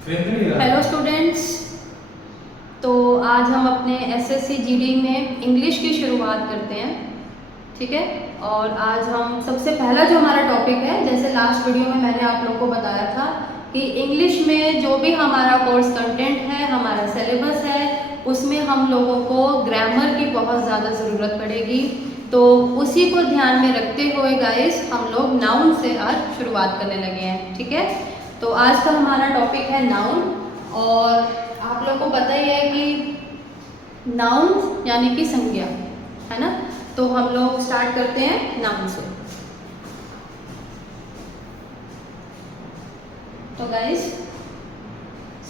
Hello students. तो आज हम अपने एसएससी जीडी में इंग्लिश की शुरुआत करते हैं, ठीक है। और आज हम सबसे पहला जो हमारा टॉपिक है, जैसे लास्ट वीडियो में मैंने आप लोगों को बताया था कि इंग्लिश में जो भी हमारा कोर्स कंटेंट है, हमारा सिलेबस है, उसमें हम लोगों को ग्रामर की बहुत ज़्यादा ज़रूरत पड़ेगी। तो उसी को ध्यान में रखते हुए गाइस हम लोग नाउन से आज शुरुआत करने लगे हैं, ठीक है। तो आज का हमारा टॉपिक है नाउन। और आप लोगों को पता ही है कि नाउन यानी कि संज्ञा, है ना। तो हम लोग स्टार्ट करते हैं नाउन से। तो गाइस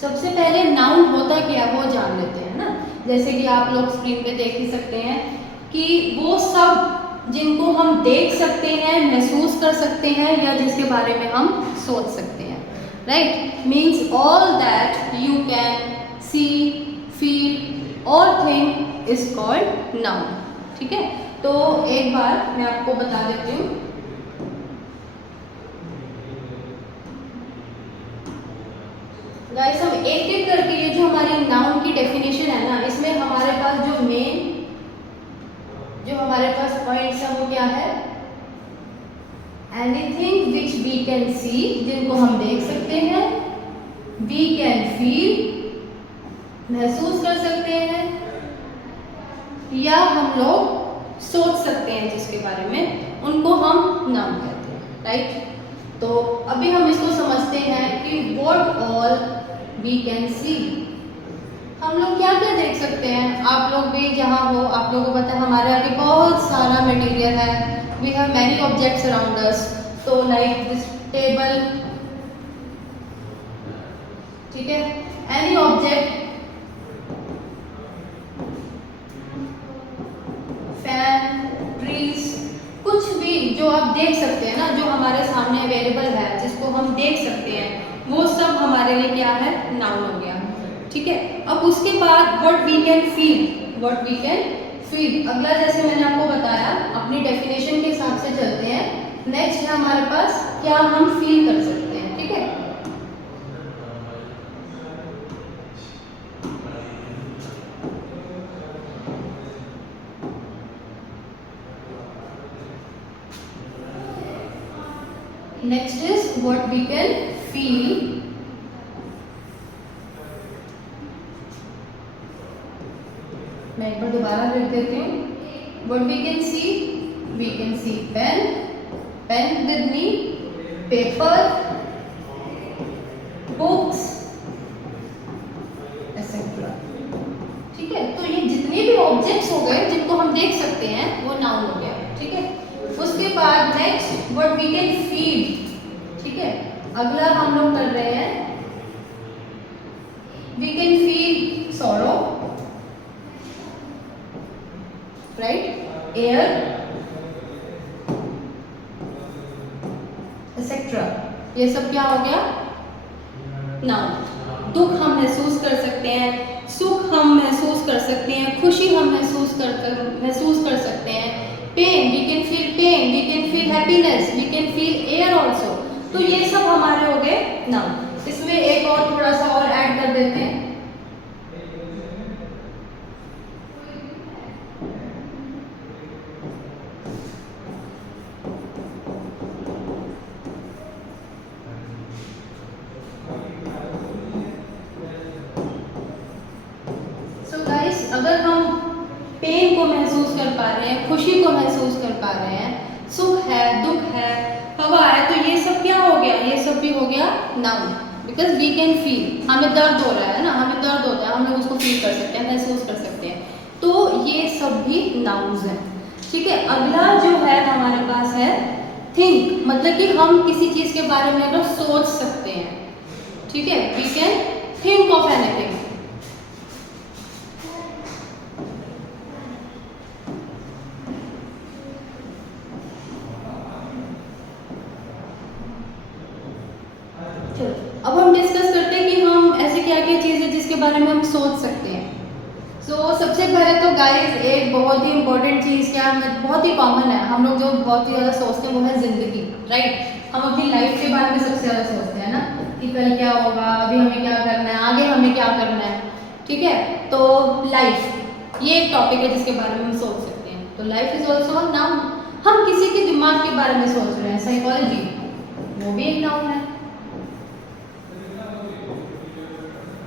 सबसे पहले नाउन होता क्या है वो जान लेते हैं ना। जैसे कि आप लोग स्क्रीन पे देख ही सकते हैं कि वो सब जिनको हम देख सकते हैं, महसूस कर सकते हैं, या जिसके बारे में हम सोच सकते हैं, right. Means all that you can see, feel और थिंक इज कॉल्ड नाउन, ठीक है। तो एक बार मैं आपको बता देती हूँ। गाइस हम एक एक करके ये जो हमारी नाउन की डेफिनेशन है ना, इसमें हमारे पास जो मेन जो हमारे पास पॉइंट्स है वो क्या है। Anything which we can see, जिनको हम देख सकते हैं। वी कैन फील, महसूस कर सकते हैं, या हम लोग सोच सकते हैं जिसके बारे में, उनको हम नाउन कहते हैं, राइट। तो अभी हम इसको समझते हैं कि what all we can see. हम लोग क्या क्या देख सकते हैं। आप लोग भी जहाँ हो, आप लोगों को पता है हमारे आगे बहुत सारा मटेरियल है। We have many objects around us. तो लाइक दिस टेबल, ठीक है, एनी ऑब्जेक्ट, फैन, ट्रीज, कुछ भी जो आप देख सकते हैं ना, जो हमारे सामने अवेलेबल है, जिसको हम देख सकते हैं, वो सब हमारे लिए क्या है, नाउन हो गया, ठीक है। अब उसके बाद what we can feel, what we can feel अगला, जैसे मैंने आपको बताया, अपनी डेफिनेशन के हिसाब से चलते हैं। नेक्स्ट है हमारे पास क्या हम फील कर सकते हैं, ठीक है। Next is what we can feel. मैं एक बार दोबारा लिख देती हूँ। What we can see pen, pen with me, paper, books etcetera, ठीक है। तो ये जितने भी ऑब्जेक्ट्स हो गए जिनको हम देख सकते हैं, वो नाउन हो गया, ठीक है। उसके बाद next what we can feel, ठीक है। अगला हम लोग कर रहे हैं we can feel sorrow, right, air etcetera. ये सब क्या हो गया, नाउन। दुख हम महसूस कर सकते हैं, सुख हम महसूस कर सकते हैं, खुशी हम महसूस कर सकते हैं। Pain, we can feel pain, we can feel happiness, we can feel air also. तो ये सब हमारे हो गए नाउन। इसमें एक और थोड़ा सा और ऐड कर देते हैं। अगर हम पेन को महसूस कर पा रहे हैं, खुशी को महसूस कर पा रहे हैं, सुख है, दुख है, हवा है, तो ये सब क्या हो गया, ये सब भी हो गया noun. Because we can feel, हमें दर्द हो रहा है ना, हमें दर्द होता है, हम लोग उसको फील कर सकते हैं, महसूस कर सकते हैं। तो ये सब भी नाउन्स हैं, ठीक है। अगला जो है हमारे पास है थिंक, मतलब कि हम किसी चीज के बारे में अगर सोच सकते हैं, ठीक है। We can think of anything. अब हम डिस्कस करते हैं कि हम ऐसे क्या क्या चीज़ है जिसके बारे में हम सोच सकते हैं। सबसे पहले तो गाइस एक बहुत ही इंपॉर्टेंट चीज़ क्या है, बहुत ही कॉमन है, हम लोग जो बहुत ही ज़्यादा सोचते हैं वो है ज़िंदगी, राइट। हम अपनी लाइफ के बारे में सबसे ज़्यादा सोचते हैं ना। कि कल क्या होगा, अभी हमें क्या करना है, आगे हमें क्या करना है। ठीक है, तो लाइफ ये एक टॉपिक है जिसके बारे में हम सोच सकते हैं। तो लाइफ इज ऑल्सो नाउन। हम किसी के दिमाग के बारे में सोच रहे हैं, साइकोलॉजी, वो भी एक नाउन है।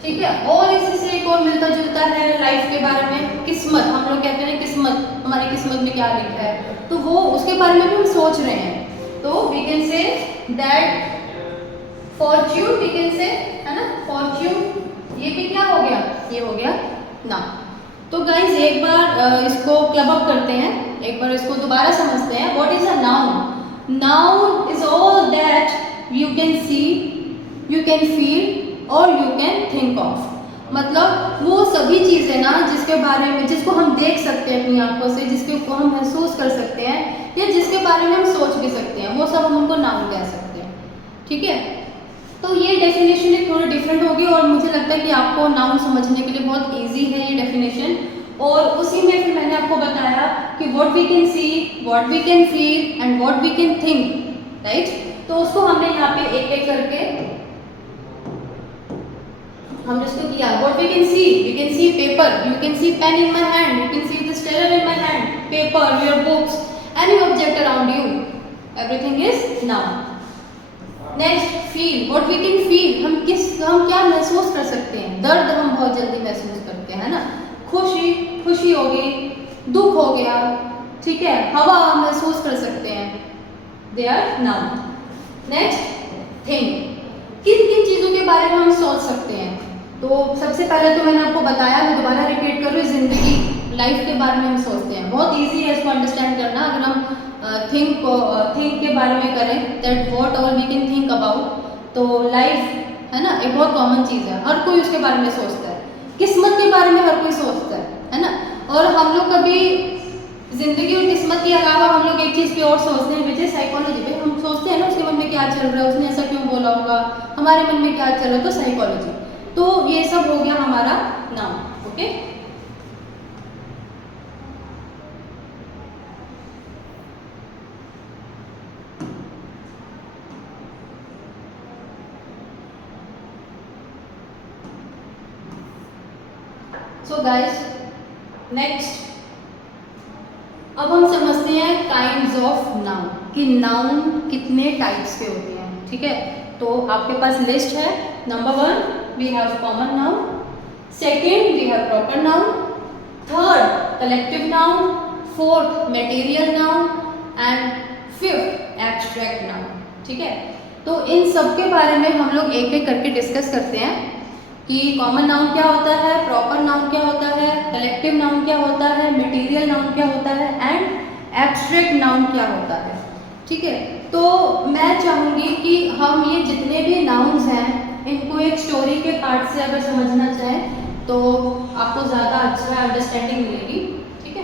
ठीक है, और इसी से एक और मिलता जुलता है लाइफ के बारे में, किस्मत। हम लोग कहते हैं किस्मत, हमारी किस्मत में क्या लिखा है, तो वो उसके बारे में भी हम सोच रहे हैं। तो we can say that fortune, we can say, है ना, फॉर्च्यून, ये भी क्या हो गया, ये हो गया नाउन। तो गाइज एक बार इसको क्लब अप करते हैं, एक बार इसको दोबारा समझते हैं। What is a noun? Noun is all that you can C, you can feel और यू कैन थिंक ऑफ। मतलब वो सभी चीज़ें ना जिसके बारे में, जिसको हम देख सकते हैं अपनी आंखों से, जिसके को हम महसूस कर सकते हैं, या जिसके बारे में हम सोच भी सकते हैं, वो सब हम उनको नाउन कह सकते हैं। ठीक है, तो ये डेफिनेशन एक थोड़ी डिफरेंट होगी और मुझे लगता है कि आपको नाउन समझने के लिए बहुत इजी है ये डेफिनेशन। और उसी में फिर मैंने आपको बताया कि what we can see, what we can feel and what we can think, right. तो उसको हमने यहाँ पे एक एक करके हमने इसको किया। What we can see paper, you can see pen in my hand, you can see the stapler in my hand, paper, your books, any object around you, everything is noun. Next feel, what we can feel, हम क्या महसूस कर सकते हैं। दर्द हम बहुत जल्दी महसूस करते हैं ना, खुशी हो गई, दुख हो गया, ठीक है, हवा हम महसूस कर सकते हैं, they are noun. Next think, किन किन चीज़ों के बारे में हम सोच सकते हैं। तो सबसे पहले तो मैंने आपको बताया, मैं दोबारा रिपीट कर रही हूँ, जिंदगी, लाइफ के बारे में हम सोचते हैं। बहुत ईजी है इसको अंडरस्टैंड करना। अगर हम थिंक के बारे में करें, that what all we can think about, तो लाइफ है ना, एक बहुत कॉमन चीज़ है, हर कोई उसके बारे में सोचता है। किस्मत के बारे में हर कोई सोचता है ना। और हम लोग कभी जिंदगी और किस्मत के अलावा हम लोग एक चीज़ पे और सोचते हैं, विजय साइकोलॉजी पे हम सोचते हैं ना, उसके मन में क्या चल रहा है, उसने ऐसा क्यों बोला होगा, हमारे मन में क्या चल रहा है, तो साइकोलॉजी। तो ये सब हो गया हमारा noun. Okay, so guys next अब हम समझते हैं काइंड्स ऑफ नाउन, कि नाउन कितने टाइप्स के होते हैं। ठीक है, तो आपके पास लिस्ट है। Number 1 we have common noun, second we have proper noun, third collective noun, fourth material noun and fifth abstract noun. ठीक है, तो इन सब के बारे में हम लोग एक एक करके डिस्कस करते हैं कि कॉमन नाउन क्या होता है, प्रॉपर नाउन क्या होता है, कलेक्टिव नाउन क्या होता है, मटेरियल नाउन क्या होता है एंड एब्स्ट्रैक्ट नाउन क्या होता है। ठीक है, तो मैं चाहूँगी कि हम ये जितने भी नाउन्स हैं इनको एक स्टोरी के पार्ट से अगर समझना चाहें तो आपको ज़्यादा अच्छा अंडरस्टैंडिंग मिलेगी। ठीक है,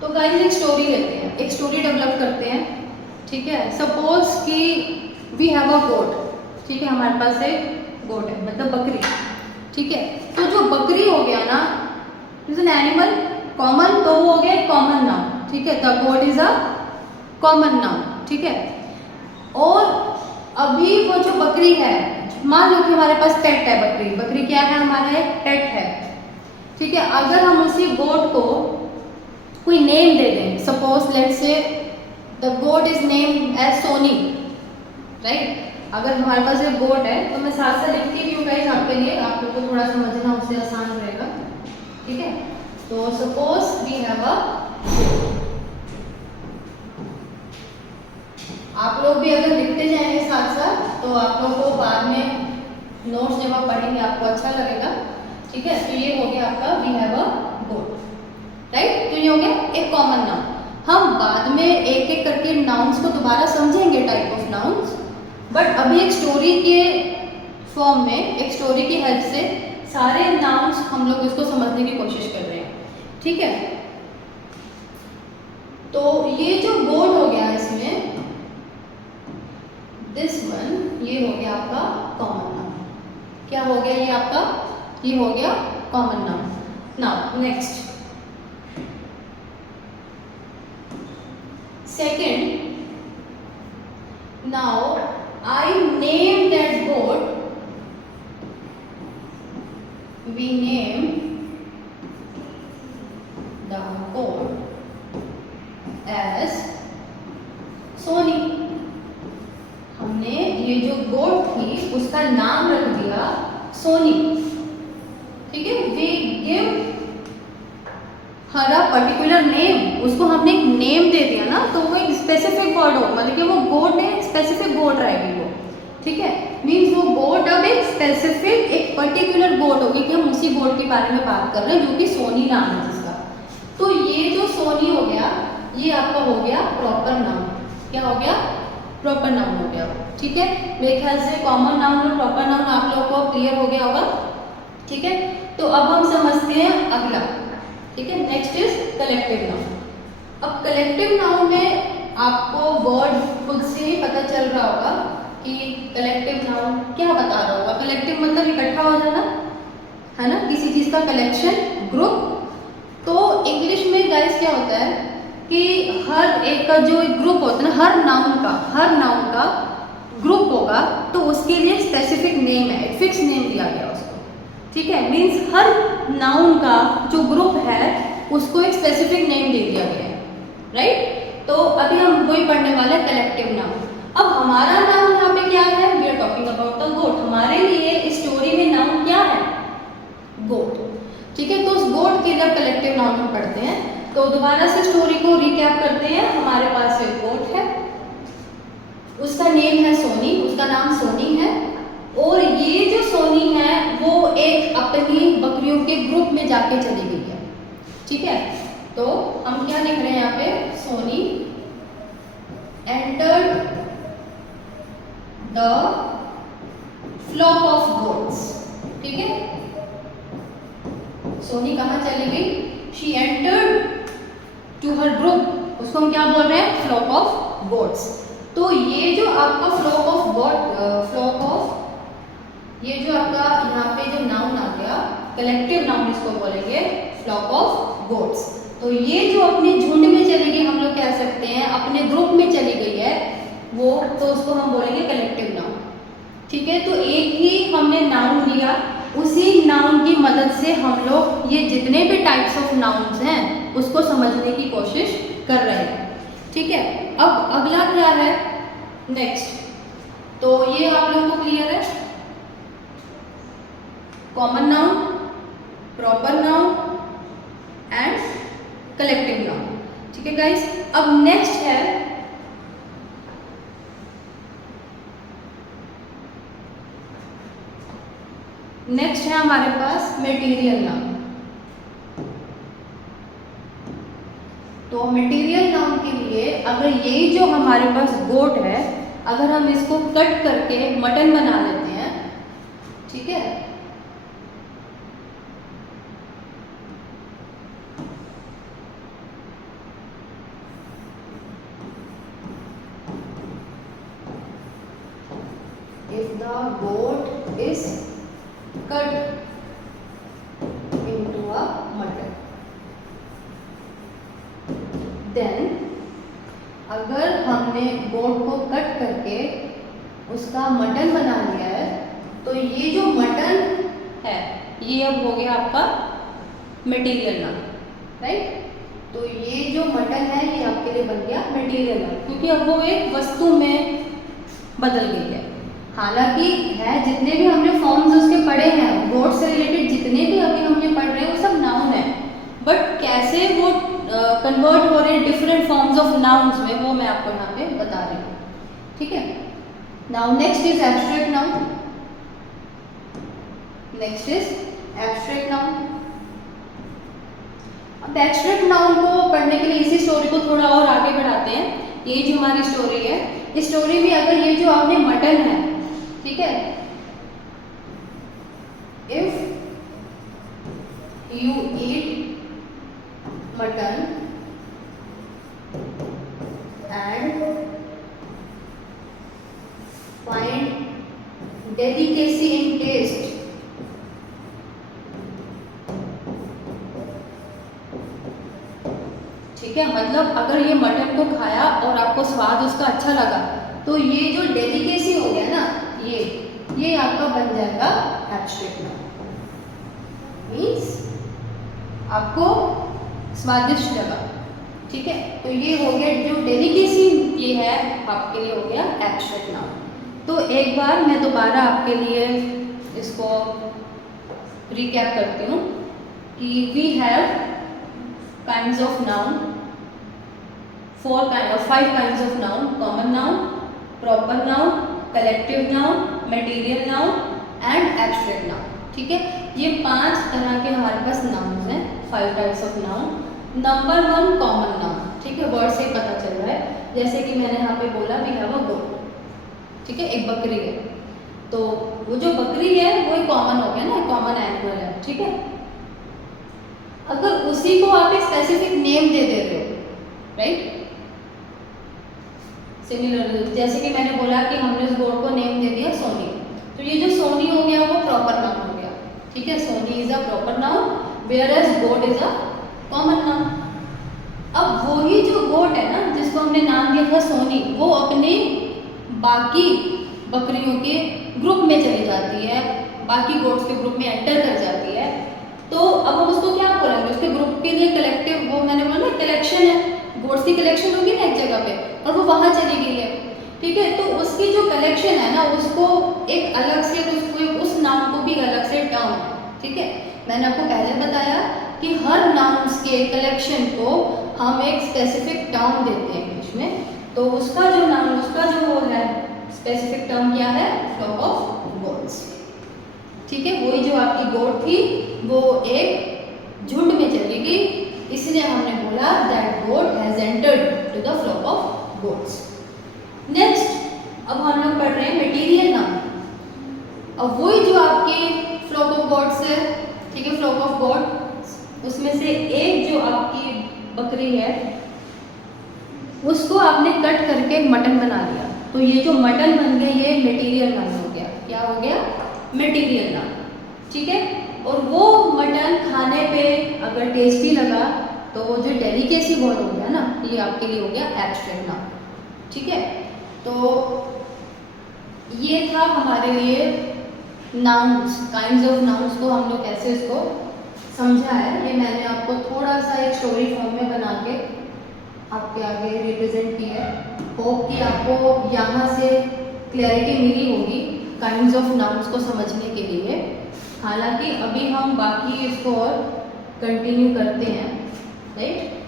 तो गाइस एक स्टोरी लेते हैं, एक स्टोरी डेवलप करते हैं। ठीक है, सपोज कि वी हैव अ गोट। ठीक है, हमारे पास एक गोट है, मतलब बकरी। ठीक है, तो जो बकरी हो गया ना, इज एन एनिमल कॉमन, तो वो हो गया कॉमन नाउन। ठीक है, the goat is a common noun. ठीक है, और अभी वो जो बकरी है, मान लो कि हमारे पास पेट है, बकरी, बकरी क्या है, हमारा एक पेट है। ठीक है, अगर हम उसी गोट को कोई नेम दे दें, suppose let's say the goat is name as Soni, right. अगर हमारे पास एक गोट है तो मैं साथ साथ लिखती भी हूँ गाइस आपके लिए, आप लोग को थोड़ा समझना उससे आसान रहेगा। ठीक है, तो सपोज वी हैव अ गोट। आप लोग भी अगर लिखते जाएंगे साथ साथ तो आप लोग को बाद में नोट्स जब आप पढ़ेंगे आपको अच्छा लगेगा। ठीक है, तो ये हो गया आपका we have a goat, right. तो ये हो गया एक कॉमन नाउन। हम बाद में एक एक करके नाउन्स को दोबारा समझेंगे, टाइप ऑफ नाउन्स, बट अभी एक स्टोरी के फॉर्म में, एक स्टोरी की हेल्प से सारे नाउन्स हम लोग इसको समझने की कोशिश कर रहे हैं। ठीक है, तो ये जो गोट हो गया इसमें, दिस ये हो गया आपका कॉमन नाउन। क्या हो गया ये आपका? ये हो गया common noun. Now next, second, now I name that goat, we name the goat as Soni. हमने ये जो गोट थी उसका नाम रख दिया सोनी, ठीक है। We give her a particular name, उसको हमने एक नेम दे दिया ना, तो वो एक स्पेसिफिक वर्ड हो, मतलब कि वो गोट है, स्पेसिफिक गोट रहेगी वो, ठीक है। मीन्स वो गोट अब एक स्पेसिफिक एक पर्टिकुलर गोट होगी, कि हम उसी गोट के बारे में बात कर रहे हैं जो कि सोनी नाम है जिसका। तो ये जो सोनी हो गया ये आपका हो गया प्रॉपर नाउन। क्या हो गया? प्रॉपर नाउन हो गया, ठीक है। मेरे ख्याल से कॉमन नाउन और प्रॉपर नाउन आप लोगों को क्लियर हो गया होगा, ठीक है। तो अब हम समझते हैं अगला, ठीक है। Next is collective noun. अब कलेक्टिव नाउन में आपको वर्ड खुद से ही पता चल रहा होगा कि कलेक्टिव नाउन क्या बता रहा होगा। कलेक्टिव मतलब इकट्ठा हो जाना, है ना, किसी चीज का कलेक्शन, ग्रुप। तो इंग्लिश में गाइस क्या होता है कि हर एक का जो एक ग्रुप होता है ना, हर नाउन का ग्रुप होगा, तो उसके लिए स्पेसिफिक नेम है, एक फिक्स नेम दिया गया उसको, ठीक है। मीन्स हर नाउन का जो ग्रुप है उसको एक स्पेसिफिक नेम दे दिया गया है, राइट। तो अभी हम वही पढ़ने वाले हैं कलेक्टिव नाउन। अब हमारा नाउन यहाँ पे क्या है? We are talking about the goat. हमारे लिए इस स्टोरी में नाउन क्या है? गोट, ठीक है। तो उस गोट के जब कलेक्टिव नाउन हम पढ़ते हैं तो दोबारा से स्टोरी को रिकैप करते हैं। हमारे पास एक गोट है, उसका नेम है सोनी, उसका नाम सोनी है, और ये जो सोनी है वो एक अपनी बकरियों के ग्रुप में जाके चली गई है, ठीक है। तो हम क्या लिख रहे हैं यहाँ पे? Soni entered the flock of goats, ठीक है। सोनी कहाँ चली गई? She entered to her group, उसको हम क्या बोल रहे हैं? Flock of goats. तो ये जो आपका फ्लॉक ऑफ ये जो आपका यहाँ पे जो नाउन आ गया, कलेक्टिव नाउन इसको बोलेंगे, फ्लॉक ऑफ गोट्स। तो ये जो अपने झुंड में चली गई, हम लोग कह सकते हैं अपने ग्रुप में चली गई है वो, तो उसको हम बोलेंगे कलेक्टिव नाउन, ठीक है। तो एक ही हमने नाउन लिया, उसी नाउन की मदद से हम लोग ये जितने भी टाइप्स ऑफ नाउन्स हैं उसको समझने की कोशिश कर रहे हैं, ठीक है। अब अगला क्या है? नेक्स्ट, तो ये आप लोगों को क्लियर है, common noun, proper noun and collective noun, ठीक है गाइस। अब नेक्स्ट है हमारे पास मटेरियल नाउन। तो मटेरियल नाउन के लिए अगर यही जो हमारे पास गोट है, अगर हम इसको कट करके मटन बना लेते हैं, ठीक है, if the goat is cut into a mutton, then अगर हमने गोट को कट करके उसका मटन बना लिया है, तो ये जो मटन है ये अब हो गया आपका मटेरियल नाउन, राइट। तो ये जो मटन है ये आपके लिए बन गया मटेरियल नाउन, क्योंकि अब वो एक वस्तु में बदल गई है। हालांकि है जितने भी हमने फॉर्म्स उसके पढ़े हैं, गोट से रिलेटेड जितने भी अभी हमने पढ़ रहे हैं वो सब नाउन है, बट कैसे वो कन्वर्ट हो रहे हैं डिफरेंट फॉर्म्स ऑफ नाउन्स में, वो मैं आपको यहाँ पे बता रही हूँ, ठीक है। Now next is abstract noun. Next is abstract noun. अब एब्स्ट्रैक्ट नाउन को पढ़ने के लिए इसी स्टोरी को थोड़ा और आगे बढ़ाते हैं। ये जो हमारी स्टोरी है, इस स्टोरी में अगर ये जो आपने मटन है, ठीक है, if you eat mutton and find delicacy in taste, ठीक है। मतलब अगर ये मटन को खाया और आपको स्वाद उसका अच्छा लगा तो ये जो डेलिकेसी हो गया ना, ये आपका बन जाएगा एब्स्ट्रैक्ट नाउन। मीन्स आपको स्वादिष्ट लगा, ठीक है। तो ये हो गया जो डेलिकेसी ये है आपके लिए हो गया एब्स्ट्रैक्ट नाउन। तो एक बार मैं दोबारा आपके लिए इसको रिकैप करती हूँ कि we have kinds of noun, 5 kinds of noun: common noun, proper noun, collective noun, material noun and abstract noun, ठीक है। ये 5 तरह के हमारे पास नाउन हैं, 5 types of noun. Number 1 common noun, ठीक है, वर्ड से पता चल रहा है। जैसे कि मैंने यहाँ पे बोला वी हैव अ गोट, ठीक है, एक बकरी है। तो वो जो बकरी है वो एक कॉमन हो गया ना, कॉमन एनिमल है, ठीक है। अगर उसी को आप एक स्पेसिफिक नेम दे रहे हो, राइट, सिमिलर, जैसे कि मैंने बोला कि हमने उस गोट को नेम दे दिया सोनी, तो ये जो सोनी हो गया वो प्रॉपर नाउन हो गया, ठीक है। Soni is a proper noun whereas goat is a common noun. अब वही जो गोट है ना जिसको हमने नाम दिया था सोनी, वो अपने बाकी बकरियों के ग्रुप में चली जाती है, बाकी गोट्स के ग्रुप में एंटर कर जाती है। तो अब हम उसको क्या बोलेंगे, उसके ग्रुप के लिए कलेक्टिव, वो मैंने बोला ना कलेक्शन है, गोट्स की कलेक्शन होगी ना एक जगह पे और वो वहाँ चली गई है, ठीक है। तो उसकी जो कलेक्शन है ना उसको एक अलग से, उसको उस नाउन को भी अलग से टर्म है, ठीक है। मैंने आपको पहले बताया कि हर नाउन्स के कलेक्शन को हम एक स्पेसिफिक टर्म देते हैं इंग्लिश में। तो उसका जो नाउन, उसका जो वो है स्पेसिफिक टर्म क्या है, फ्लॉक ऑफ गोट्स, ठीक है। वही जो आपकी गोट थी वो एक झुंड में चली गई, इसलिए हमने बोला that goat has entered to the flock of goats. Next अब हम लोग पढ़ रहे हैं मटेरियल नाउन। अब वही जो आपके फ्लॉक ऑफ गोट्स है, ठीक है, फ्लॉक ऑफ गोट, उसमें से एक जो आपकी बकरी है उसको आपने कट करके एक मटन बना लिया, तो ये जो मटन बन गया ये मटेरियल नाउन हो गया। क्या हो गया, मटेरियल नाउन, ठीक है। और वो मटन खाने पे अगर टेस्टी लगा तो वो जो डेलिकेसी वर्ड हो गया ना, ये आपके लिए हो गया एब्स्ट्रैक्ट नाउन, ठीक है। तो ये था हमारे लिए नाउन्स, काइंड्स ऑफ नाउन्स को हम लोग कैसे इसको समझा है, ये मैंने आपको थोड़ा सा एक स्टोरी फॉर्म में बना के आपके आगे रिप्रेजेंट किया है। होप कि आपको यहाँ से क्लैरिटी मिली होगी काइंड्स ऑफ नाउन्स को समझने के लिए। हालांकि अभी हम बाकी इसको और कंटिन्यू करते हैं, राइट।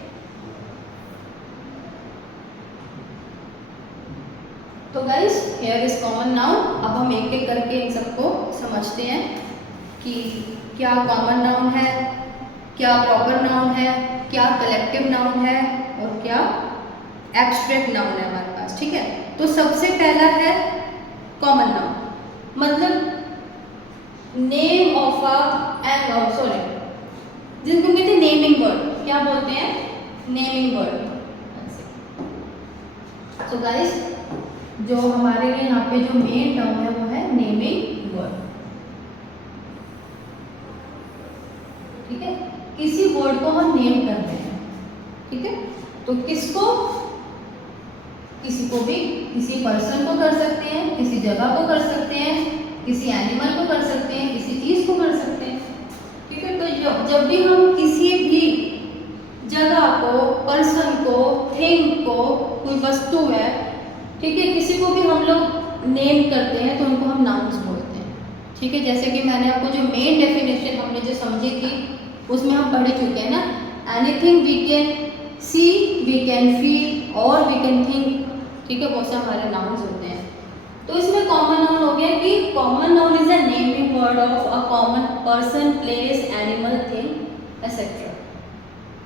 तो guys here is common noun. अब हम एक एक करके इन सबको समझते हैं कि क्या कॉमन नाउन है, क्या प्रॉपर नाउन है, क्या कलेक्टिव नाउन है और क्या एब्स्ट्रैक्ट नाउन है हमारे पास, ठीक है। तो सबसे पहला है कॉमन नाउन, मतलब नेम ऑफ अ सॉरी, जिनको कहते हैं नेमिंग वर्ड, क्या बोलते हैं, नेमिंग वर्ड। सो गाइस जो हमारे लिए यहाँ पे जो मेन टर्म है वो है नेमिंग वर्ड, ठीक है। किसी वर्ड को हम नेम कर रहे हैं, ठीक है। तो किसको, किसी को भी, किसी पर्सन को कर सकते हैं, किसी जगह को कर सकते हैं, किसी एनिमल को कर सकते हैं, किसी चीज को कर सकते हैं, ठीक है। तो जब भी हम किसी भी जगह को, पर्सन को, थिंग को, कोई वस्तु है, ठीक है, किसी को भी हम लोग नेम करते हैं तो उनको हम नाउन्स बोलते हैं, ठीक है। जैसे कि मैंने आपको जो मेन डेफिनेशन हमने जो समझी थी उसमें हम पढ़ चुके हैं ना, anything we can see, we can feel और वी कैन थिंक, ठीक है, बहुत से हमारे नाउन्स होते हैं। तो इसमें कॉमन नाउन हो गया कि common noun is a naming word of a common person, place, animal, thing etcetera,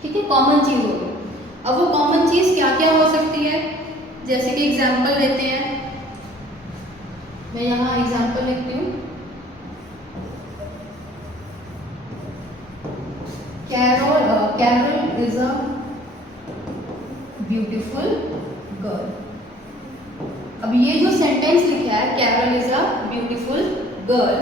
ठीक है, कॉमन चीज हो गई। अब वो कॉमन चीज क्या क्या हो सकती है, जैसे कि एग्जाम्पल लेते हैं, मैं यहाँ एग्जाम्पल लिखती हूँ। Carol is a beautiful girl. अब अब ये जो सेंटेंस लिखा है, Carol is a beautiful girl,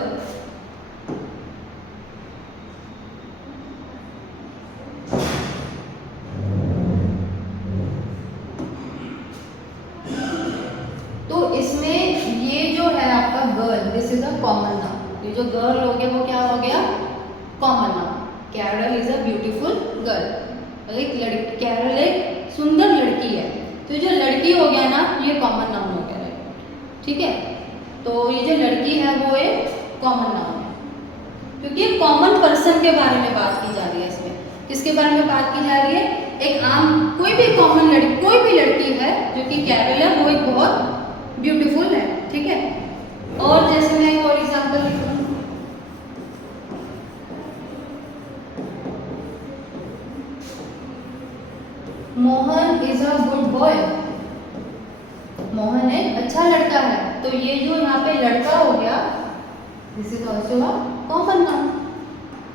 तो इसमें ये जो है आपका girl, this is a common noun. ये जो गर्ल हो गया वो क्या हो गया, common noun. Carol is a beautiful girl, एक लड़की, कैरल एक सुंदर लड़की है, तो जो लड़की हो गया ना ये कॉमन नाउन हो गया, ठीक है। तो ये जो लड़की है वो एक कॉमन नाउन है, क्योंकि कॉमन पर्सन के बारे में बात की जा रही है। इसमें किसके बारे में बात की जा रही है, एक आम कोई भी कॉमन लड़की, कोई भी लड़की है जो कि कैरल है, वो एक बहुत ब्यूटीफुल है, ठीक है। और जैसे मैं एक और एग्जांपल लिखूं, Mohan is a good boy, Mohan एक अच्छा लड़का है। तो ये जो यहाँ पे लड़का हो गया, this is also a common noun,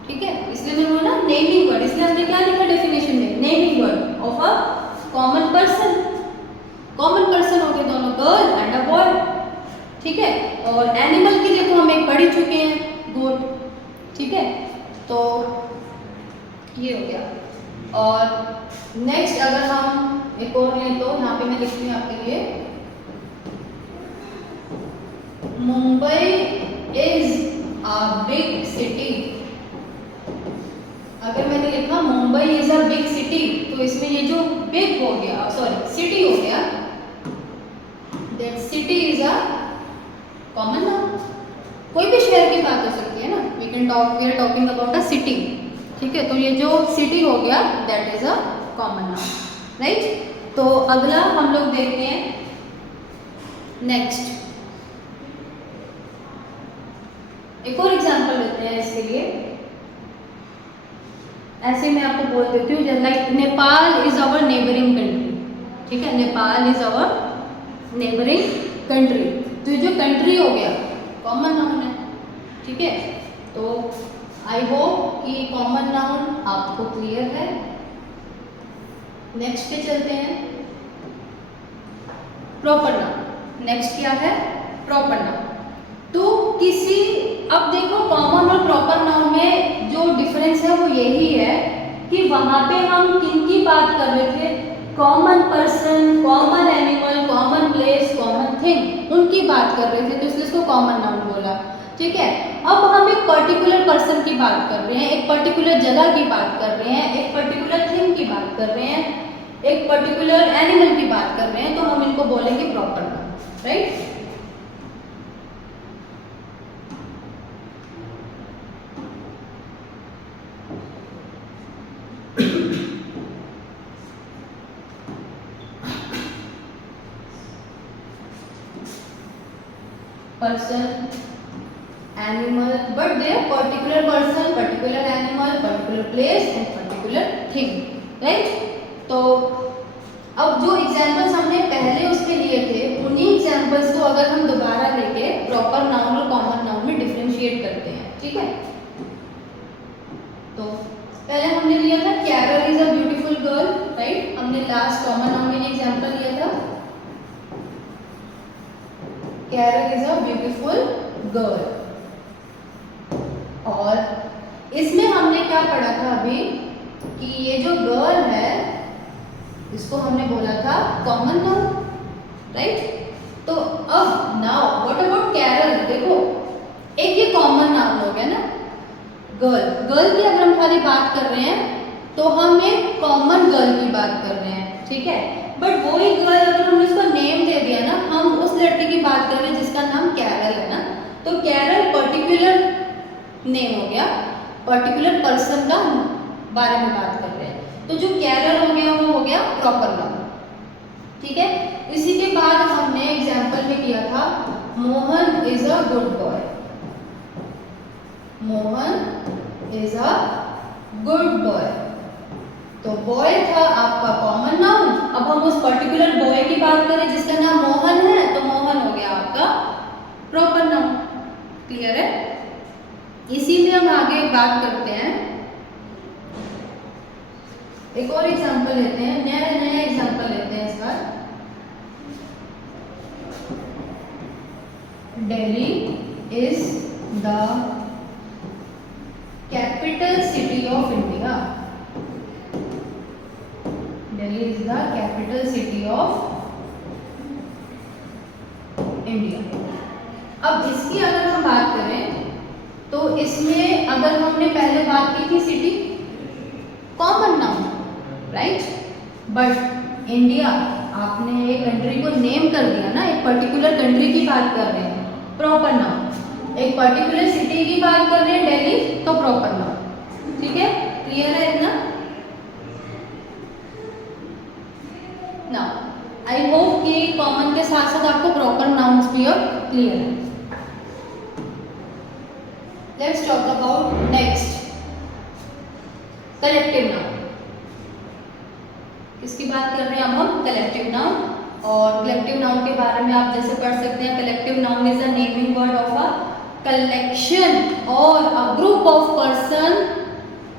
ठीक है। इसलिए मैं बोला ना नेमिंग वर्ड, इसलिए हमने क्या लिखा डेफिनेशन में, naming word of a common person. Common person हो गए दोनों, गर्ल एंड अ बॉय, ठीक है। और एनिमल के लिए तो हम एक पढ़ ही चुके हैं, गोट, ठीक है। तो ये हो गया। और नेक्स्ट अगर हम एक और लें तो यहाँ पे मैं लिखती हूँ आपके लिए, Mumbai is a big city. अगर मैंने लिखा Mumbai is a big city, तो इसमें ये जो बिग हो गया, सॉरी सिटी हो गया, that city is a common noun. कोई भी शहर की बात हो सकती है ना, we are talking about a city, ठीक है। तो ये जो सिटी हो गया that is a common noun, right. तो अगला हम लोग देखते हैं नेक्स्ट, एक और एग्जांपल लेते हैं इसके लिए। ऐसे मैं आपको बोल देती हूँ, like Nepal is our neighbouring country, ठीक है। Nepal is our neighbouring country, तो ये जो कंट्री हो गया कॉमन नाउन है, ठीक है। तो आई होप कि कॉमन नाउन आपको क्लियर है। नेक्स्ट पे चलते हैं, प्रॉपर नाउन। नेक्स्ट क्या है, प्रॉपर नाउन। तो किसी, अब देखो कॉमन और प्रॉपर नाउन में जो डिफरेंस है वो यही है कि वहां पे हम किन की बात कर रहे थे, common person, common animal, common place, common thing, उनकी बात कर रहे थे, तो इसलिए इसको कॉमन नाउन बोला, ठीक है। अब हम एक पर्टिकुलर पर्सन की बात कर रहे हैं, एक पर्टिकुलर जगह की बात कर रहे हैं, एक पर्टिकुलर थिंग की बात कर रहे हैं, एक पर्टिकुलर एनिमल की बात कर रहे हैं, तो हम इनको बोलेंगे proper noun, right. person, animal, but they are particular person, particular animal, particular place and particular thing, right? तो अब जो एग्जाम्पल्स हमने पहले उसके लिए थे, उन्हीं एग्जाम्पल्स को अगर हम दोबारा लेके प्रॉपर नाउन और कॉमन नाउन में डिफरेंशिएट करते हैं, ठीक है। तो पहले हमने लिया था Carol is a beautiful girl, right. हमने लास्ट कॉमन नाउन में एग्जाम्पल लिया था, Carol is a beautiful girl. और इसमें हमने क्या पढ़ा था अभी कि ये जो गर्ल है इसको हमने बोला था कॉमन नाउन, राइट। तो अब नाउ व्हाट अबाउट कैरल, देखो एक ये कॉमन नाउन हो गया ना, गर्ल। गर्ल की अगर हम खाली बात कर रहे हैं तो हम एक कॉमन गर्ल की बात कर रहे हैं, ठीक है। बट वही गर्ल अगर हमने उसको नेम दे दिया ना, हम उस लड़की की बात कर रहे हैं जिसका नाम कैरल है ना, तो कैरल पर्टिकुलर नेम हो गया, पर्टिकुलर पर्सन का बारे में बात कर रहे हैं। तो जो कैरल हो गया वो हो गया प्रॉपर नाउन, ठीक है। इसी के बाद हमने एग्जाम्पल में किया था Mohan is a good boy, Mohan is a good boy. तो बॉय था आपका कॉमन नाउन, अब हम उस पर्टिकुलर बॉय की बात करें जिसका नाम मोहन है, तो मोहन हो गया आपका प्रॉपर नाउन, क्लियर है। इसी में हम आगे बात करते हैं, एक और एग्जांपल लेते हैं, नया एग्जांपल लेते हैं इस बार। Delhi is the capital city of India. Delhi is the capital city of India. अब इसकी अगर हम बात करें तो इसमें अगर हमने पहले बात की थी city, common noun, right, but India आपने एक कंट्री को नेम कर दिया ना, एक पर्टिकुलर कंट्री की बात कर रहे हैं, प्रॉपर नाउन। एक पर्टिकुलर सिटी की बात कर रहे हैं दिल्ली, तो प्रॉपर नाउन। ठीक है, क्लियर है इतना? ना आई होप कि कॉमन के साथ साथ आपको प्रॉपर नाउन्स भी अब क्लियर है। Let's talk about next, collective noun. किसकी बात कर रहे हैं अब हम? Collective noun. और कलेक्टिव नाउन के बारे में आप जैसे पढ़ सकते हैं, collective noun is a naming word of a collection और a group of person,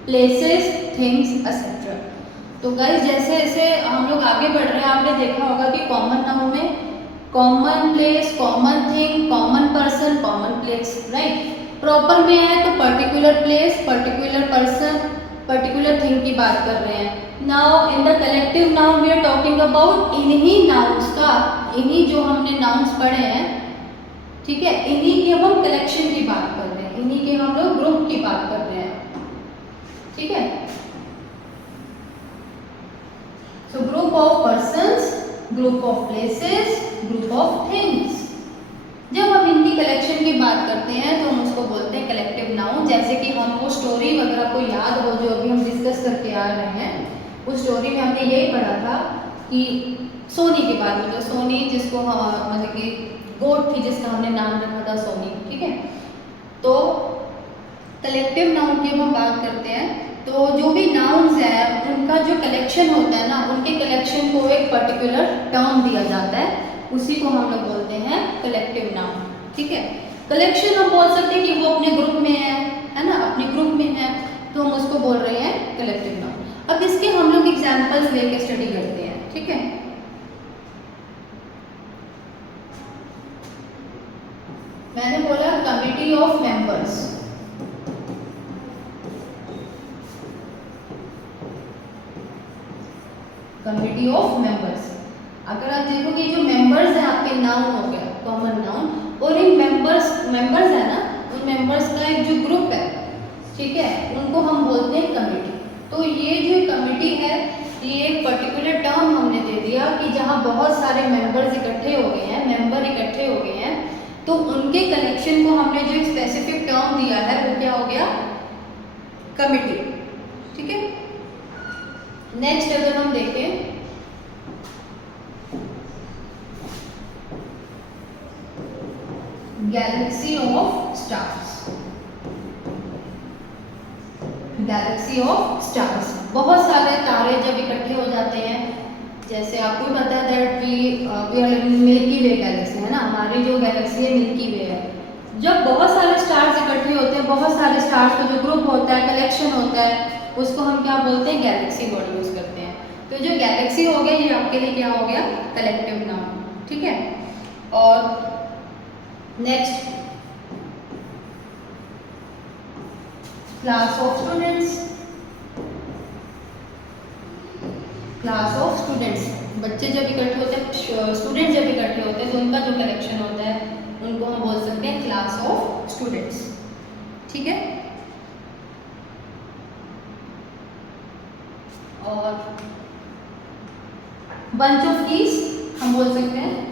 places, things etcetera. तो गाइस जैसे जैसे हम लोग आगे बढ़ रहे हैं, आपने देखा होगा कि कॉमन नाउन में common place, common thing, common person, common place, right. Proper में है तो particular place, particular person, particular thing की बात कर रहे हैं। Now in the collective noun we are talking about इन्हीं नाउन्स का, इन्हीं जो हमने नाउन्स पढ़े हैं, ठीक है, इन्हीं की अब हम कलेक्शन की बात कर रहे हैं, इन्हीं के हम लोग ग्रुप की बात कर रहे हैं। ठीक है, so group of persons, group of places, group of things. जब हम इनकी कलेक्शन की बात करते हैं तो हम उसको बोलते हैं कलेक्टिव नाउन। जैसे कि हमको स्टोरी वगैरह को याद हो जो अभी हम डिस्कस करके आ रहे हैं, उस स्टोरी में हमने यही पढ़ा था कि सोनी के बारे में, तो सोनी जिसको मतलब कि गोट थी जिसका हमने नाम रखा था सोनी। ठीक है, तो कलेक्टिव नाउन की हम बात करते हैं तो जो भी नाउन्स है उनका जो कलेक्शन होता है ना, उनके कलेक्शन को एक पर्टिकुलर टर्म दिया जाता है, उसी को हम लोग बोलते हैं कलेक्टिव नाउन। ठीक है, कलेक्शन हम बोल सकते हैं कि वो अपने ग्रुप में है ना, अपने ग्रुप में है, तो हम उसको बोल रहे हैं कलेक्टिव नाउन। अब इसके हम लोग एग्जाम्पल्स लेके स्टडी करते हैं। ठीक है, मैंने बोला committee of members, committee of members. अगर आप देखोगे जो मेंबर्स हैं आपके, नाउन हो गया कॉमन नाउन, और इन मेंबर्स है ना, उन मेंबर्स का एक जो ग्रुप है, ठीक है, उनको हम बोलते हैं कमिटी। तो ये जो कमिटी है, ये एक पर्टिकुलर टर्म हमने दे दिया कि जहाँ बहुत सारे मेंबर्स इकट्ठे हो गए हैं, मेंबर इकट्ठे हो गए हैं, तो उनके कलेक्शन को हमने जो एक स्पेसिफिक टर्म दिया है वो क्या हो गया? कमिटी। ठीक है, नेक्स्ट अगर हम देखें Galaxy of stars, Galaxy of stars, बहुत सारे तारे जब इकट्ठे हो जाते हैं, जैसे आपको पता है that we are Milky Way galaxy है ना, हमारी जो गैलेक्सी है मिल्की वे है। जब बहुत सारे स्टार्स इकट्ठे होते हैं, बहुत सारे स्टार्स का जो ग्रुप होता है, कलेक्शन होता है, उसको हम क्या बोलते हैं? गैलेक्सी वर्ड यूज करते हैं। तो जो गैलेक्सी हो गया, ये आपके लिए क्या हो गया? Collective noun. ठीक है, और next class of students, class of students, बच्चे जब इकट्ठे होते हैं, स्टूडेंट जब इकट्ठे होते हैं, तो उनका जो कलेक्शन होता है उनको हम बोल सकते हैं क्लास ऑफ स्टूडेंट्स। ठीक है, और बंच ऑफ कीज हम बोल सकते हैं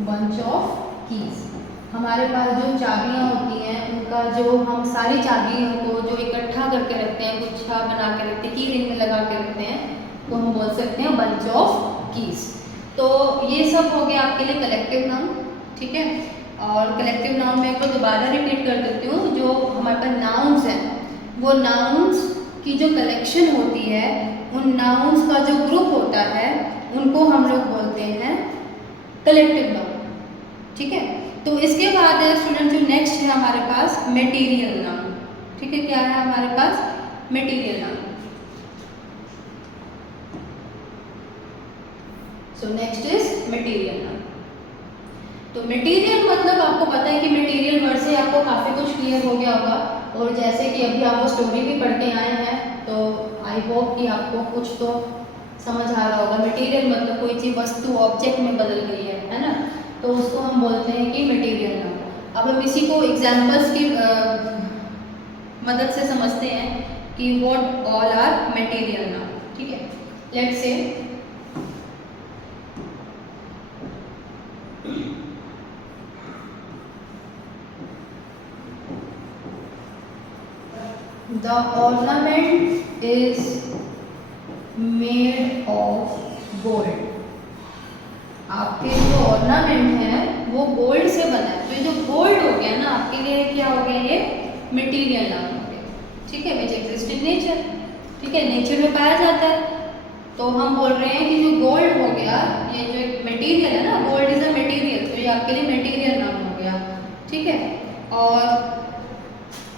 बंच ऑफ कीज। हमारे पास जो चाबियां होती हैं, उनका जो हम सारी चाबियों को जो इकट्ठा करके रखते हैं, गुच्छा बना के रखते हैं, की रिंग में लगा के रखते हैं, तो हम बोल सकते हैं बंच ऑफ कीज। तो ये सब हो गया आपके लिए कलेक्टिव नाउन। ठीक है, और कलेक्टिव नाउन में एक बार दोबारा रिपीट कर देती हूँ, जो हमारे पास नाउन्स हैं, वो नाउन्स की जो कलेक्शन होती है, उन नाउन्स का जो ग्रुप होता है, उनको हम लोग बोलते हैं कलेक्टिव नाउन। ठीक है, तो इसके बाद स्टूडेंट जो नेक्स्ट है हमारे पास मटेरियल नाउन। ठीक है, क्या है हमारे पास? Material noun. So next is material noun. तो मटेरियल मतलब आपको पता है कि मटेरियल वर्ड से आपको काफ़ी कुछ क्लियर हो गया होगा, और जैसे कि अभी आप वो स्टोरी भी पढ़ के आए हैं, तो आई होप कि आपको कुछ तो समझ आ रहा होगा। मटेरियल मतलब कोई चीज़ वस्तु ऑब्जेक्ट में बदल गई है ना, तो उसको हम बोलते हैं कि मटेरियल नाउन। अब हम इसी को एग्जाम्पल्स की मदद से समझते हैं कि what all are material noun. ठीक है, let's say the ornament is made of gold। आपके जो ऑर्नामेंट है वो गोल्ड से बना है, तो ये जो गोल्ड हो गया ना आपके लिए क्या हो गया, ये मटेरियल नाउन हो गया। ठीक है, विच एग्जिस्ट इन नेचर। ठीक है, नेचर में पाया जाता है। तो हम बोल रहे हैं कि जो गोल्ड हो गया, ये जो एक मटेरियल है ना, गोल्ड इज अ मटेरियल, तो ये आपके लिए मटेरियल नाउन हो गया। ठीक है, और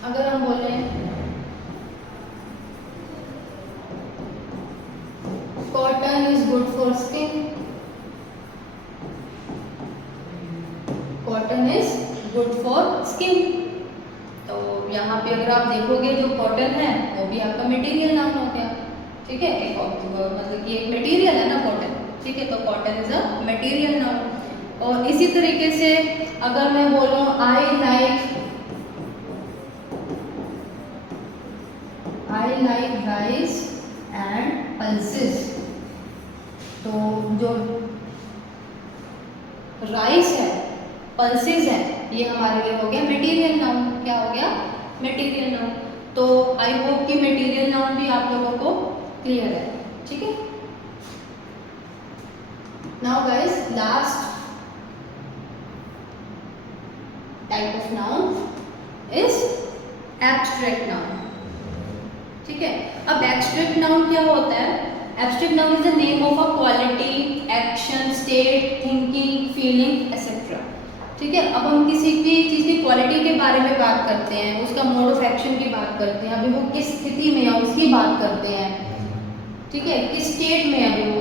अगर हम बोलें cotton is good for skin, cotton is good for skin, तो यहाँ पे अगर आप देखोगे जो कॉटन है वो भी आपका मटेरियल नाउन हो गया। ठीक है, एक मतलब कि एक मटेरियल है ना कॉटन। ठीक है, तो cotton is a material noun. और इसी तरीके से अगर मैं बोलूँ I like rice and pulses, तो जो राइस है, पल्सेस है, ये हमारे लिए हो गया मटेरियल नाउन। क्या हो गया, मटेरियल नाउन। तो आई होप कि मटेरियल नाउन भी आप लोगों को क्लियर है। ठीक है, now guys last type of noun is abstract noun. ठीक है, अब एब्स्ट्रैक्ट नाउन क्या होता है? Abstract noun is the name of a quality, action, state, thinking, feeling etcetera. ठीक है, अब हम किसी भी चीज़ की क्वालिटी के बारे में बात करते हैं, उसका मोड ऑफ एक्शन की बात करते हैं, अभी वो किस स्थिति में है उसकी बात करते हैं। ठीक है, किस स्टेट में है अभी वो,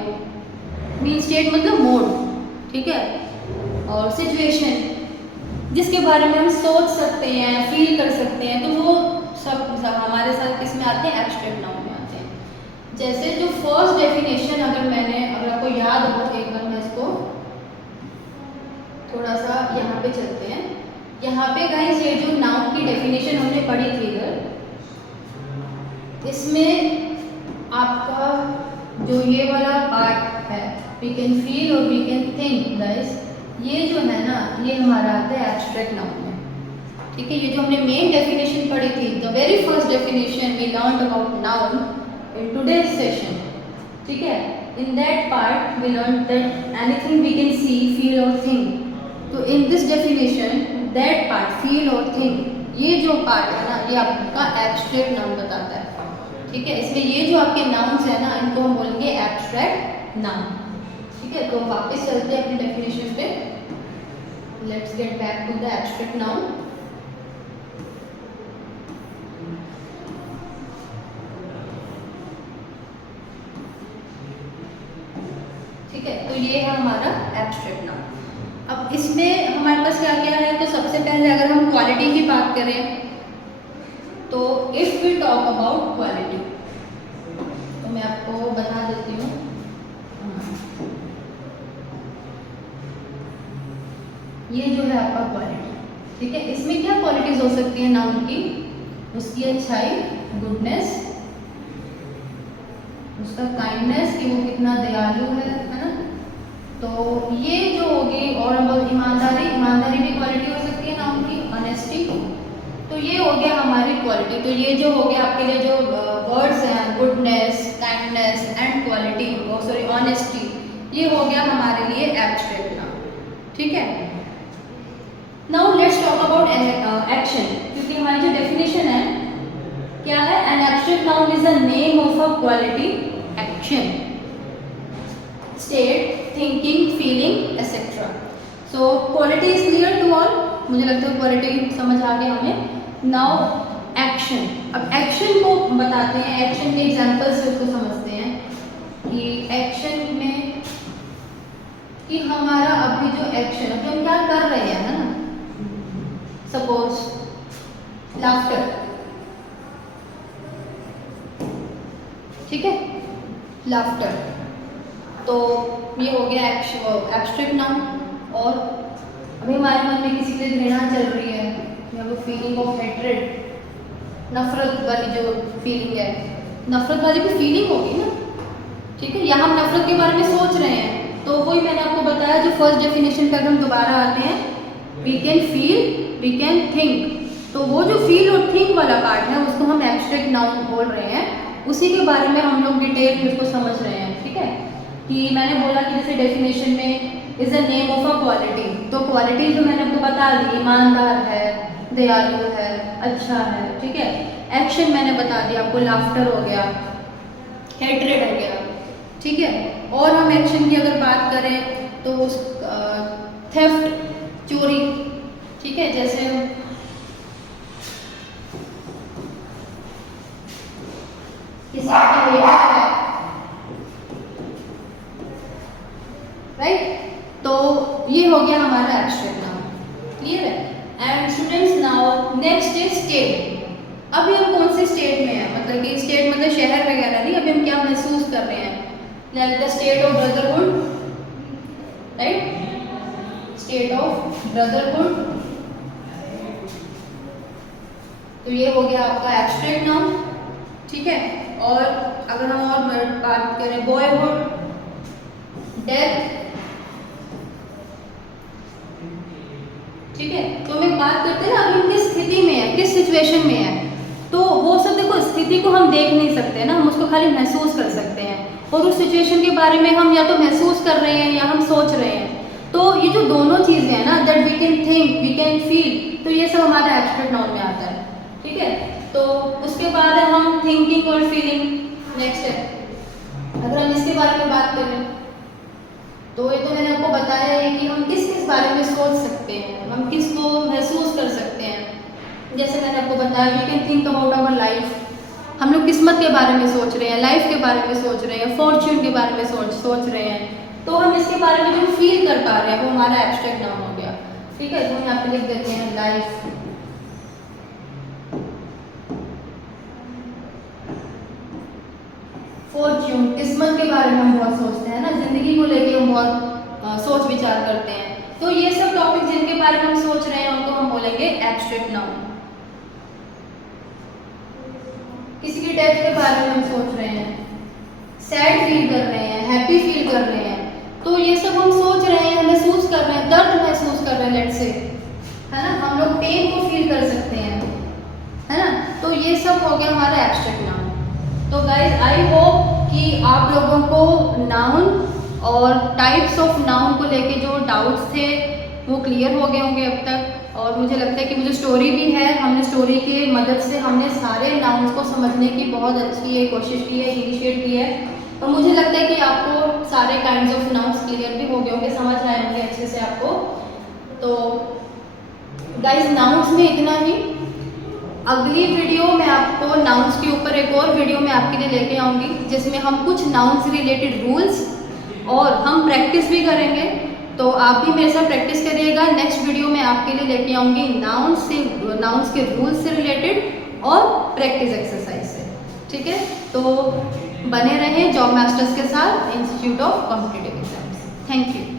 मीन स्टेट मतलब मोड। ठीक है, और सिचुएशन जिसके बारे में हम सोच सकते हैं, फील कर सकते हैं, तो वो सब हमारे साथ किस में आते हैं, एब्स्ट्रैक्ट नाउन में आते हैं। जैसे जो फर्स्ट डेफिनेशन अगर आपको याद हो, एक बार मैं इसको थोड़ा सा यहाँ पे चलते हैं। यहाँ पे गाइस ये जो नाउन की डेफिनेशन हमने पढ़ी थी इधर, इसमें आपका जो ये वाला पार्ट है, वी कैन फील और वी कैन थिंक गाइस, ये जो है ना ये हमारा आता है एब्स्ट्रैक्ट नाउन में। ठीक है, ये जो हमने मेन डेफिनेशन पढ़ी थी, the very first definition we learned about noun in today's session. ठीक है, in that part we learn that anything we can see, feel और थिंक। तो in this definition that part, feel और think, ये जो part है ना ये आपका एब्स्ट्रैक्ट नाउन बताता है। ठीक है, इसमें ये जो आपके नाउन्स है ना इनको हम बोलेंगे एब्स्ट्रैक्ट नाउन। ठीक है, तो वापस चलते हैं अपनी डेफिनेशन पे। Let's get back to the abstract noun. ठीक है, तो ये है हमारा एब्स्ट्रैक्ट नाउन। अब इसमें हमारे पास क्या क्या है, तो सबसे पहले अगर हम क्वालिटी की बात करें, तो if we talk about quality, तो मैं आपको बता देती हूँ। ये जो है आपका क्वालिटी। ठीक है, इसमें क्या क्वालिटीज हो सकती है नाउन की, उसकी अच्छाई, गुडनेस, उसका काइंडनेस कि वो कितना दयालु है ना। तो ये जो होगी, और ईमानदारी भी क्वालिटी हो सकती है नाउन की, ऑनेस्टी। तो ये हो गया हमारी क्वालिटी। तो ये जो हो गया आपके लिए जो वर्ड्स हैं, goodness, kindness and quality, sorry honesty, ये हो गया हमारे लिए एब्स्ट्रैक्ट नाउन। ठीक है, now let's talk about action, क्योंकि हमारी जो डेफिनेशन है क्या है, an abstract noun is the name of a quality, action, state, thinking, feeling etcetera. So quality is clear to all, मुझे लगता है क्वालिटी समझ आ गया हमें। नाउ एक्शन, अब एक्शन को बताते हैं, एक्शन के एग्जांपल से उसको समझते हैं कि एक्शन में कि हमारा अभी जो एक्शन, अभी हम क्या कर रहे हैं, है ना, सपोज लाफ्टर, ठीक है, लाफ्टर, तो ये हो गया एब्स्ट्रैक्ट नाउन। और अभी हमारे मन में किसी से घृणा चल रही है, या वो फीलिंग ऑफ हेट्रेड, नफरत वाली जो फीलिंग है, नफरत वाली भी फीलिंग होगी ना, ठीक है, या हम नफरत के बारे में सोच रहे हैं, तो वही मैंने आपको बताया जो फर्स्ट डेफिनेशन पे हम दोबारा आते हैं, we can feel, we can think. तो वो जो फील और थिंक वाला पार्ट है उसको हम एब्स्ट्रैक्ट नाउन बोल रहे हैं, उसी के बारे में हम लोग डिटेल में उसको समझ रहे हैं, ठीक है। कि मैंने बोला कि जैसे डेफिनेशन में is a name of a quality, तो क्वालिटी जो मैंने आपको बता दी, ईमानदार है, दयालु है, अच्छा है, ठीक है। एक्शन मैंने बता दिया आपको, लाफ्टर हो गया, हेट्रेड हो गया, ठीक है। और हम एक्शन की अगर बात करें तो थेफ्ट, चोरी, ठीक है, जैसे किसी की है, राइट, तो ये हो गया हमारा एब्स्ट्रैक्ट नाउन, क्लियर है। And students now next is state. अभी हम कौन से स्टेट में हैं, मतलब कि स्टेट मतलब शहर वगैरह नहीं, अभी हम क्या महसूस कर रहे हैं, like the state of brotherhood, right, state of brotherhood, तो ये हो गया आपका एब्स्ट्रैक्ट नाउन, ठीक है। और अगर हम और बात करें बॉयहुड, डेथ, ठीक है, तो हम एक बात करते हैं ना, अभी हम किस स्थिति में है, किस सिचुएशन में है, तो वो सब देखो, स्थिति को हम देख नहीं सकते ना, हम उसको खाली महसूस कर सकते हैं, और उस सिचुएशन के बारे में हम या तो महसूस कर रहे हैं या हम सोच रहे हैं। तो ये जो दोनों चीज़ें हैं ना, that we can think, we can feel, तो ये सब हमारे एब्स्ट्रैक्ट नाउन में आता है, ठीक है। तो उसके बाद है हम थिंकिंग और फीलिंग, नेक्स्ट है। अगर हम इसके बारे में बात करें तो ये तो मैंने आपको बताया है कि हम किस किस बारे में सोच सकते हैं, हम किसको महसूस कर सकते हैं। जैसे मैंने आपको बताया, we can think about our life, हम लोग किस्मत के बारे में सोच रहे हैं, लाइफ के बारे में सोच रहे हैं, फॉर्च्यून के बारे में सोच रहे हैं, तो हम इसके बारे में जो फील कर पा रहे हैं वो हमारा एब्स्ट्रैक्ट नाउन हो गया, ठीक है। तो हम यहाँ पे लिख देते हैं लाइफ, फॉर्च्यून, किस्मत के बारे में हम बहुत सोचते हैं ना, जिंदगी को लेके हम बहुत सोच विचार करते हैं, तो ये सब टॉपिक जिनके बारे में हम सोच रहे हैं उनको हम बोलेंगे एब्स्ट्रैक्ट नाउन। किसी की डेथ के बारे में हम सोच रहे हैं, सैड फील कर रहे हैं, हैप्पी फील कर रहे हैं, तो ये सब हम सोच रहे हैं, महसूस कर रहे हैं, दर्द महसूस कर रहे हैं, लेट्स से, है ना, हम लोग पेन को फील कर सकते हैं, है ना, तो ये सब हो गया हमारा एब्स्ट्रैक्ट नाउन। तो गाइज आई होप कि आप लोगों को नाउन और टाइप्स ऑफ नाउन को लेके जो डाउट्स थे वो क्लियर हो गए होंगे अब तक, और मुझे लगता है कि मुझे स्टोरी भी है, हमने स्टोरी की मदद से हमने सारे नाउन्स को समझने की बहुत अच्छी कोशिश की है, इनिशिएट की है, और मुझे लगता है कि आपको सारे काइंड्स ऑफ नाउन्स क्लियर भी हो गए होंगे, समझ आए होंगे अच्छे से आपको। तो गाइज नाउन्स में इतना ही। अगली वीडियो में आपको नाउन्स के ऊपर एक और वीडियो मैं आपके लिए लेके आऊँगी, जिसमें हम कुछ नाउन्स से रिलेटेड रूल्स और हम प्रैक्टिस भी करेंगे, तो आप भी मेरे साथ प्रैक्टिस करिएगा। नेक्स्ट वीडियो में आपके लिए लेके आऊँगी नाउन्स के रूल्स से रिलेटेड और प्रैक्टिस एक्सरसाइज से, ठीक है। तो बने रहें जॉब मास्टर्स के साथ, institute of competitive exams. Thank you.